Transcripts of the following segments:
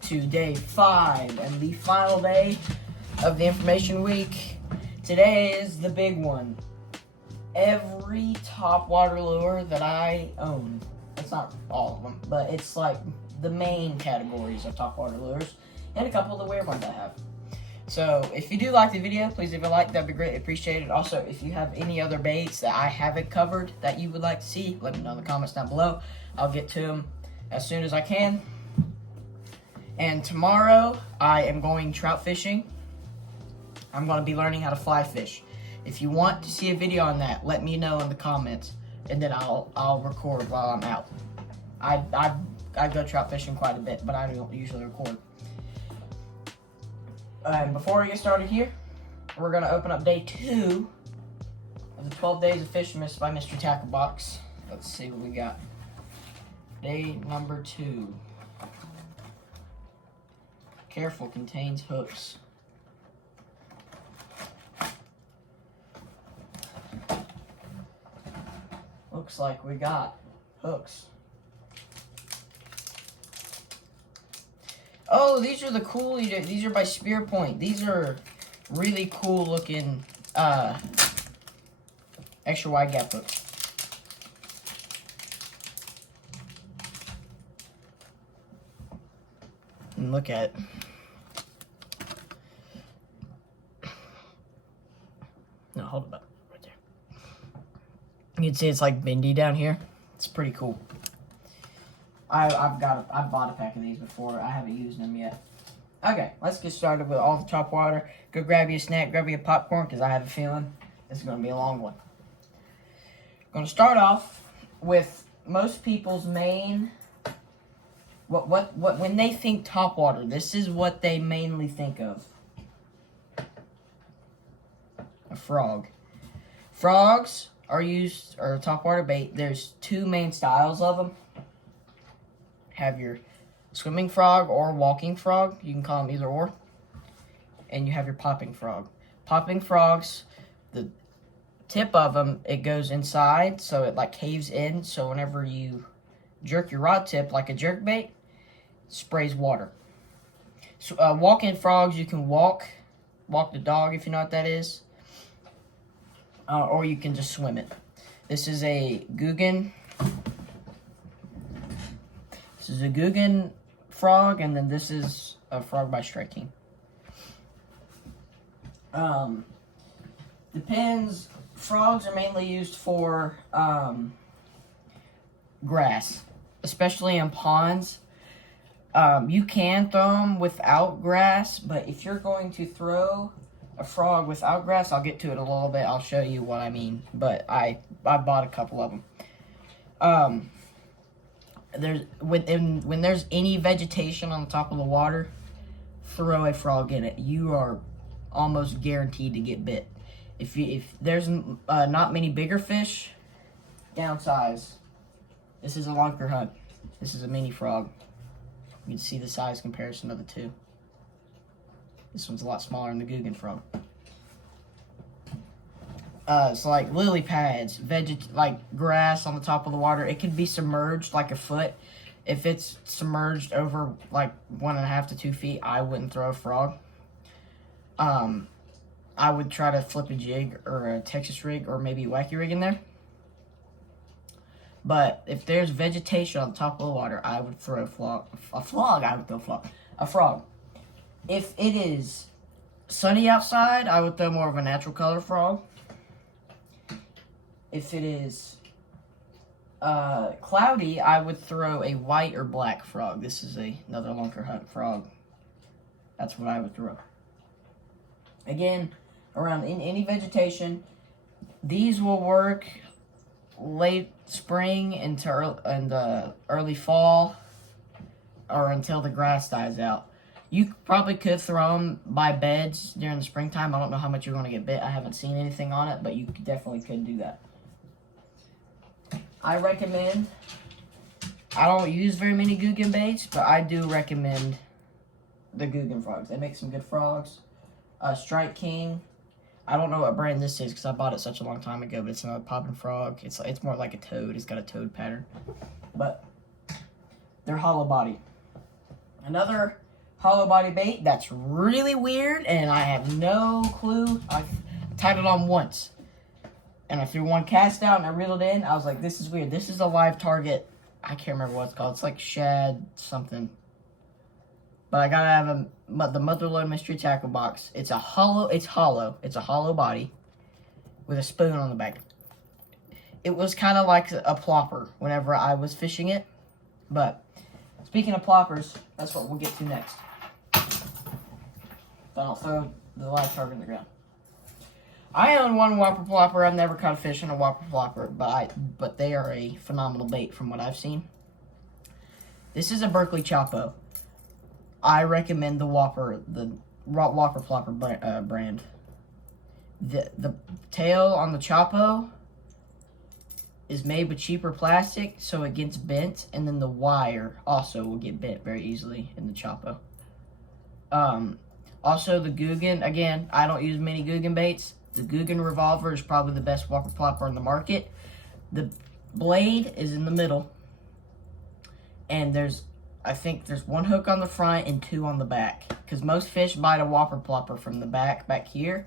to day 5 and the final day of the information week. Today is the big one. Every topwater lure that I own, it's not all of them, but it's like the main categories of topwater lures and a couple of the weird ones I have. So if you do like the video, please leave a like, that'd be greatly appreciated. Also, if you have any other baits that I haven't covered that you would like to see, let me know in the comments down below. I'll get to them as soon as I can. And tomorrow, I am going trout fishing. I'm going to be learning how to fly fish. If you want to see a video on that, let me know in the comments, and then I'll record while I'm out. I go trout fishing quite a bit, but I don't usually record. And before we get started here, we're going to open up day 2 of the 12 Days of Fishmas by Mr. Tacklebox. Let's see what we got. Day number 2. Careful, contains hooks. Looks like we got hooks. Oh, these are the cool, these are by Spear Point. These are really cool looking extra wide gap hooks. And look at it. No, hold it up right there. You can see it's like bendy down here. It's pretty cool. I've bought a pack of these before. I haven't used them yet. Okay, let's get started with all the topwater. Go grab you a snack, grab you a popcorn, because I have a feeling this is going to be a long one. I'm going to start off with most people's main, when they think topwater, this is what they mainly think of. A frog. Frogs are used, or topwater bait. There's 2 main styles of them. Have your swimming frog or walking frog. You can call them either or. And you have your popping frog. Popping frogs, the tip of them, it goes inside, so it like caves in. So whenever you jerk your rod tip like a jerk bait, it sprays water. So walking frogs, you can walk the dog if you know what that is. Or you can just swim it. This is a Guggen. This is a Guggen frog, and then this is a frog by Strike King. Depends. Frogs are mainly used for grass, especially in ponds. You can throw them without grass, but if you're going to throw a frog without grass, I'll get to it a little bit. I'll show you what I mean, but I bought a couple of them. When there's any vegetation on the top of the water, throw a frog in it. You are almost guaranteed to get bit. If there's not many bigger fish, downsize. This is a lunker hunt. This is a mini frog. You can see the size comparison of the 2. This one's a lot smaller than the Guggen frog. It's like lily pads, like grass on the top of the water. It could be submerged like a foot. If it's submerged over like 1.5 to 2 feet, I wouldn't throw a frog. I would try to flip a jig or a Texas rig or maybe a wacky rig in there. But if there's vegetation on the top of the water, I would throw a frog. If it is sunny outside, I would throw more of a natural color frog. If it is cloudy, I would throw a white or black frog. This is another lunker hunt frog. That's what I would throw. Again, around in any vegetation, these will work late spring into early fall, or until the grass dies out. You probably could throw them by beds during the springtime. I don't know how much you're going to get bit. I haven't seen anything on it, but you definitely could do that. I recommend, I don't use very many Guggen baits, but I do recommend the Guggen frogs. They make some good frogs. Strike King, I don't know what brand this is because I bought it such a long time ago, but it's another popping frog. It's more like a toad. It's got a toad pattern. But they're hollow body. Another hollow body bait that's really weird, and I have no clue. I tied it on once, and I threw one cast out, and I reeled it in. I was like, this is weird. This is a live target. I can't remember what it's called. It's like shad something. But I gotta have the Motherlode Mystery Tackle Box. It's hollow. It's a hollow body with a spoon on the back. It was kind of like a plopper whenever I was fishing it. But speaking of ploppers, that's what we'll get to next. But I'll throw the live target in the ground. I own one whopper plopper. I've never caught a fish on a whopper plopper, but they are a phenomenal bait from what I've seen. This is a Berkeley Chopo. I recommend the whopper plopper brand. The tail on the Chopo is made with cheaper plastic, so it gets bent, and then the wire also will get bent very easily in the Chopo. Also, the Guggen, again, I don't use many Guggen baits. The Guggen Revolver is probably the best whopper plopper on the market. The blade is in the middle, and I think there's one hook on the front and two on the back, because most fish bite a whopper plopper from the back here,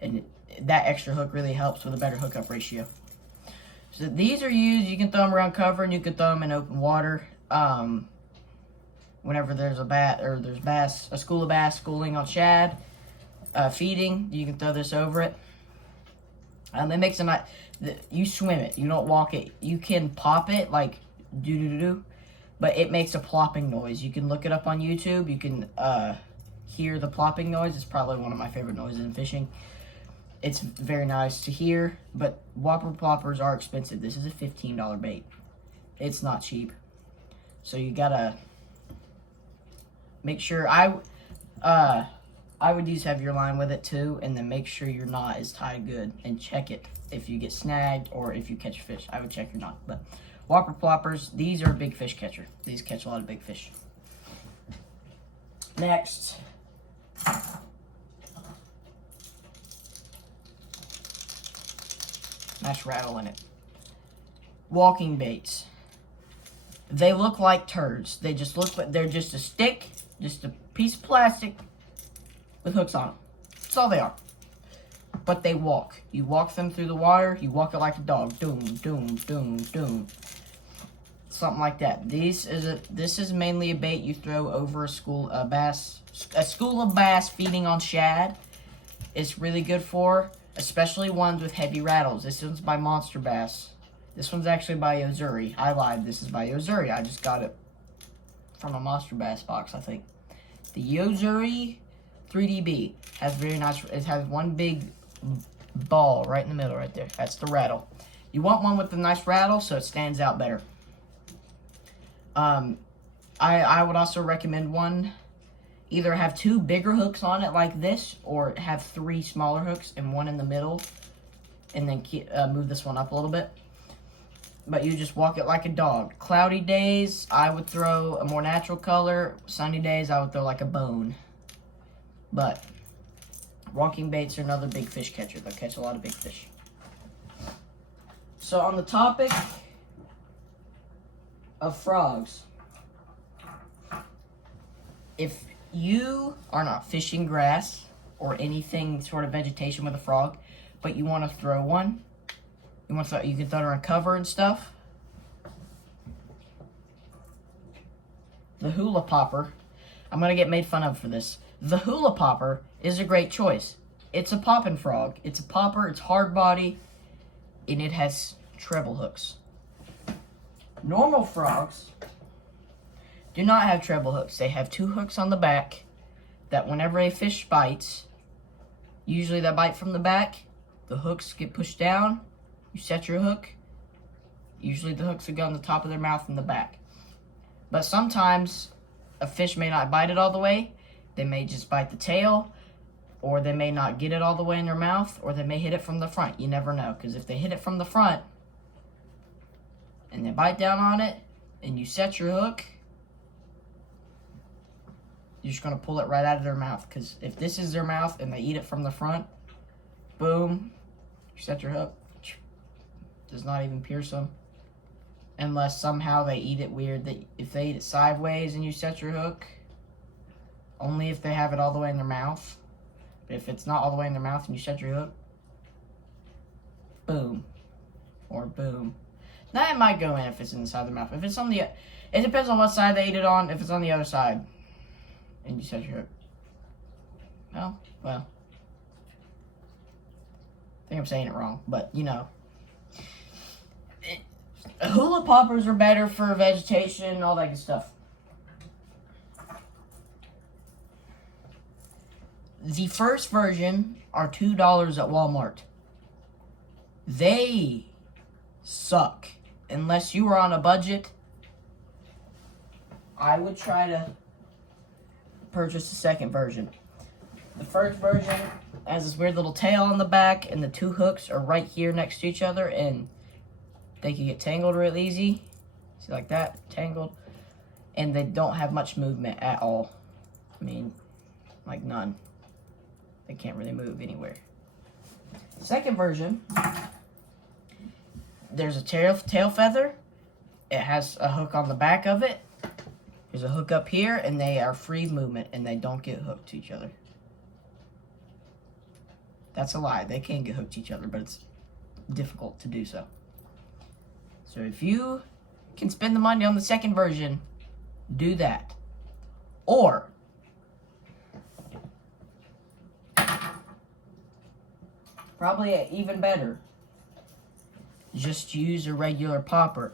and that extra hook really helps with a better hookup ratio. So these are used, you can throw them around cover, and you can throw them in open water. Whenever there's a school of bass schooling on shad, feeding, you can throw this over it. It makes a nice, you swim it, you don't walk it. You can pop it like do-do-do-do, but it makes a plopping noise. You can look it up on YouTube. You can hear the plopping noise. It's probably one of my favorite noises in fishing. It's very nice to hear, but whopper ploppers are expensive. This is a $15 bait. It's not cheap. So you gotta make sure, I would use heavier line with it too, and then make sure your knot is tied good, and check it if you get snagged or if you catch a fish. I would check your knot. But whopper ploppers, these are a big fish catcher. These catch a lot of big fish. Next, nice rattle in it. Walking baits. They look like turds. They just look like they're just a stick, just a piece of plastic with hooks on them. That's all they are. But they walk. You walk them through the water. You walk it like a dog. Doom, doom, doom, doom. Something like that. This is mainly a bait you throw over a school of bass feeding on shad. It's really good for, especially ones with heavy rattles. This one's by Monster Bass. This one's actually by Yozuri. I lied. This is by Yozuri. I just got it from a Monster Bass box, I think. The Yozuri 3DB has very nice. It has one big ball right in the middle right there. That's the rattle. You want one with a nice rattle so it stands out better. I would also recommend one. Either have two bigger hooks on it like this, or have three smaller hooks and one in the middle, and then move this one up a little bit. But you just walk it like a dog. Cloudy days, I would throw a more natural color. Sunny days, I would throw like a bone. But walking baits are another big fish catcher. They'll catch a lot of big fish. So on the topic of frogs, if you are not fishing grass or anything sort of vegetation with a frog, but you want to throw one, you can throw it on cover and stuff. The hula popper, I'm gonna get made fun of for this. The hula popper is a great choice. It's a popping frog. It's a popper. It's hard body, and it has treble hooks. Normal frogs do not have treble hooks. They have two hooks on the back that whenever a fish bites, usually they bite from the back, the hooks get pushed down, you set your hook, usually the hooks will go on the top of their mouth and the back. But sometimes a fish may not bite it all the way. They may just bite the tail, or they may not get it all the way in their mouth, or they may hit it from the front. You never know, because if they hit it from the front and they bite down on it and you set your hook, you're just going to pull it right out of their mouth. Because if this is their mouth and they eat it from the front, boom, you set your hook, does not even pierce them. Unless somehow they eat it weird. That if they eat it sideways and you set your hook, Only if they have it all the way in their mouth. But if it's not all the way in their mouth and you set your hook, boom. Or boom. Now it might go in if it's inside the mouth. If it's on the... It depends on what side they eat it on. If it's on the other side and you set your hook. Well. I think I'm saying it wrong, but you know. Hula poppers are better for vegetation and all that good stuff. The first version are $2 at Walmart. They suck. Unless you are on a budget, I would try to purchase the second version. The first version has this weird little tail on the back, and the two hooks are right here next to each other, and they can get tangled real easy. See, like that, tangled. And they don't have much movement at all. I mean, like none. They can't really move anywhere. The second version, there's a tail feather. It has a hook on the back of it. There's a hook up here, and they are free movement, and they don't get hooked to each other. That's a lie. They can get hooked to each other, but it's difficult to do so. So if you can spend the money on the second version, do that. Or probably even better, just use a regular popper.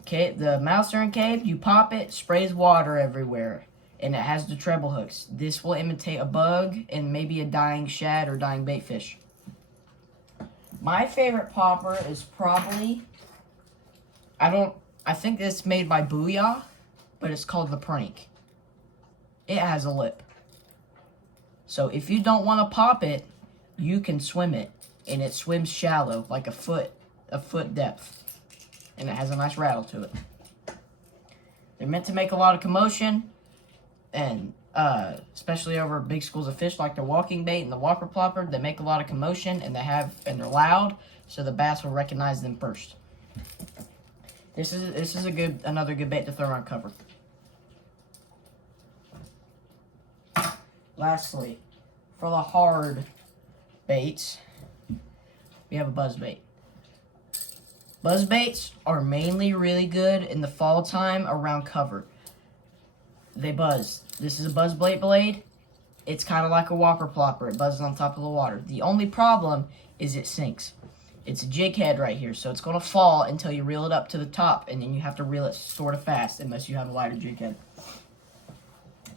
Okay, the mouse are encaged, you pop it, sprays water everywhere, and it has the treble hooks. This will imitate a bug and maybe a dying shad or dying bait fish. My favorite popper is probably, I think it's made by Booyah, but it's called the Prank. It has a lip. So if you don't want to pop it, you can swim it, and it swims shallow, like a foot depth. And it has a nice rattle to it. They're meant to make a lot of commotion, and especially over big schools of fish like the walking bait and the whopper plopper. They make a lot of commotion, and they're loud, so the bass will recognize them first. This is another good bait to throw on cover. Lastly, for the hard baits, we have a buzz bait. Buzz baits are mainly really good in the fall time around cover. They buzz. This is a buzz bait blade. It's kind of like a whopper plopper. It buzzes on top of the water. The only problem is it sinks. It's a jig head right here, so it's going to fall until you reel it up to the top, and then you have to reel it sort of fast unless you have a lighter jig head.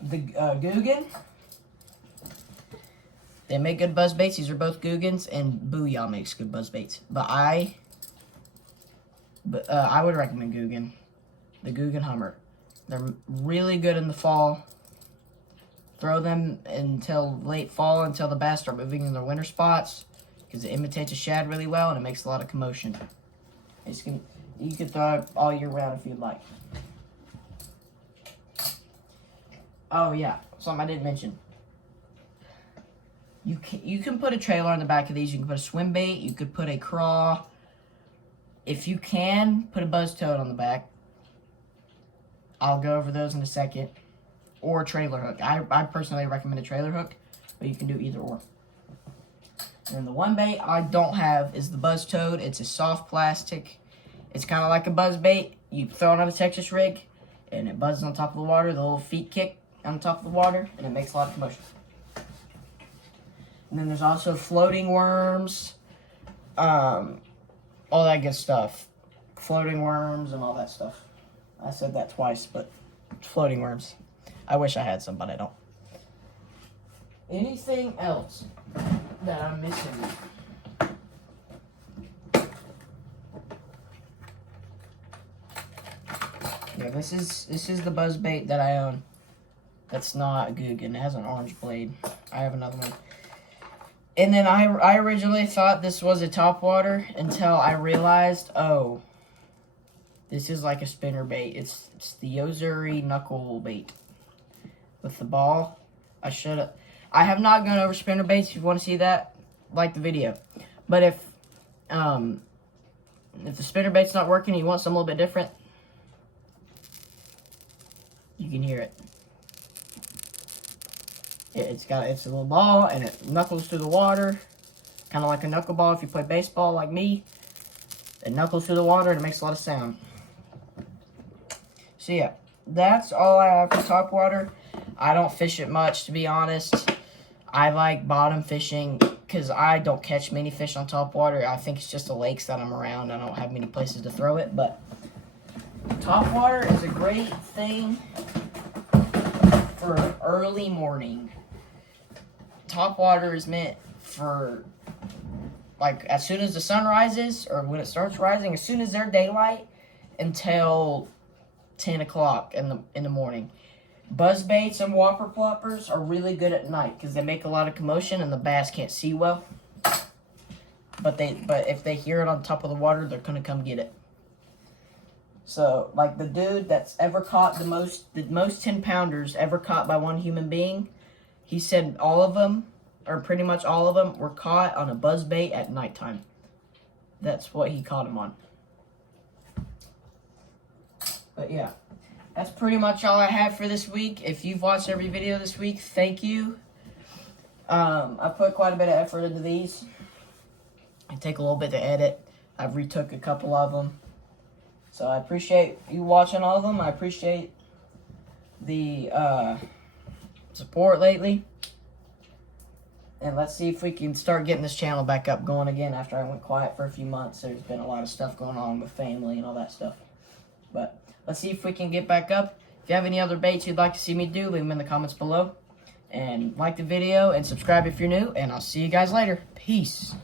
The Guggen, they make good buzz baits. These are both Guggens, and Booyah makes good buzz baits. But I would recommend Guggen, the Guggen Hummer. They're really good in the fall. Throw them until late fall, until the bass start moving in their winter spots, because it imitates a shad really well, and it makes a lot of commotion. You can throw it all year round if you'd like. Oh yeah, something I didn't mention. You can put a trailer on the back of these. You can put a swim bait. You could put a craw. If you can, put a buzz toad on the back. I'll go over those in a second. Or a trailer hook. I personally recommend a trailer hook, but you can do either or. And then the one bait I don't have is the buzz toad. It's a soft plastic. It's kind of like a buzz bait. You throw it on a Texas rig, and it buzzes on top of the water. The little feet kick on top of the water, and it makes a lot of commotion. And then there's also floating worms, all that good stuff. Floating worms and all that stuff. I said that twice, but floating worms. I wish I had some, but I don't. Anything else that I'm missing? Yeah, this is the buzz bait that I own. That's not Guggen. It has an orange blade. I have another one. And then I originally thought this was a topwater until I realized, oh, this is like a spinner bait. It's the Yozuri knuckle bait with the ball. I have not gone over spinner baits. If you want to see that, like the video. But if the spinner bait's not working and you want something a little bit different, you can hear it. It's a little ball, and it knuckles through the water, kind of like a knuckleball if you play baseball like me. It knuckles through the water, and it makes a lot of sound. So yeah, that's all I have for topwater. I don't fish it much, to be honest. I like bottom fishing because I don't catch many fish on topwater. I think it's just the lakes that I'm around. I don't have many places to throw it, but topwater is a great thing for early morning. Topwater is meant for, like, as soon as the sun rises, or when it starts rising, as soon as there's daylight until 10 o'clock in the morning. Buzzbaits and whopper ploppers are really good at night because they make a lot of commotion and the bass can't see well. But if they hear it on top of the water, they're gonna come get it. So, like the dude that's ever caught the most 10-pounders ever caught by one human being, he said all of them, or pretty much all of them, were caught on a buzzbait at nighttime. That's what he caught them on. But yeah, that's pretty much all I have for this week. If you've watched every video this week, thank you. I put quite a bit of effort into these. It take a little bit to edit. I've retook a couple of them. So I appreciate you watching all of them. I appreciate the support lately. And let's see if we can start getting this channel back up going again after I went quiet for a few months. There's been a lot of stuff going on with family and all that stuff. But let's see if we can get back up. If you have any other baits you'd like to see me do, leave them in the comments below. And like the video and subscribe if you're new. And I'll see you guys later. Peace.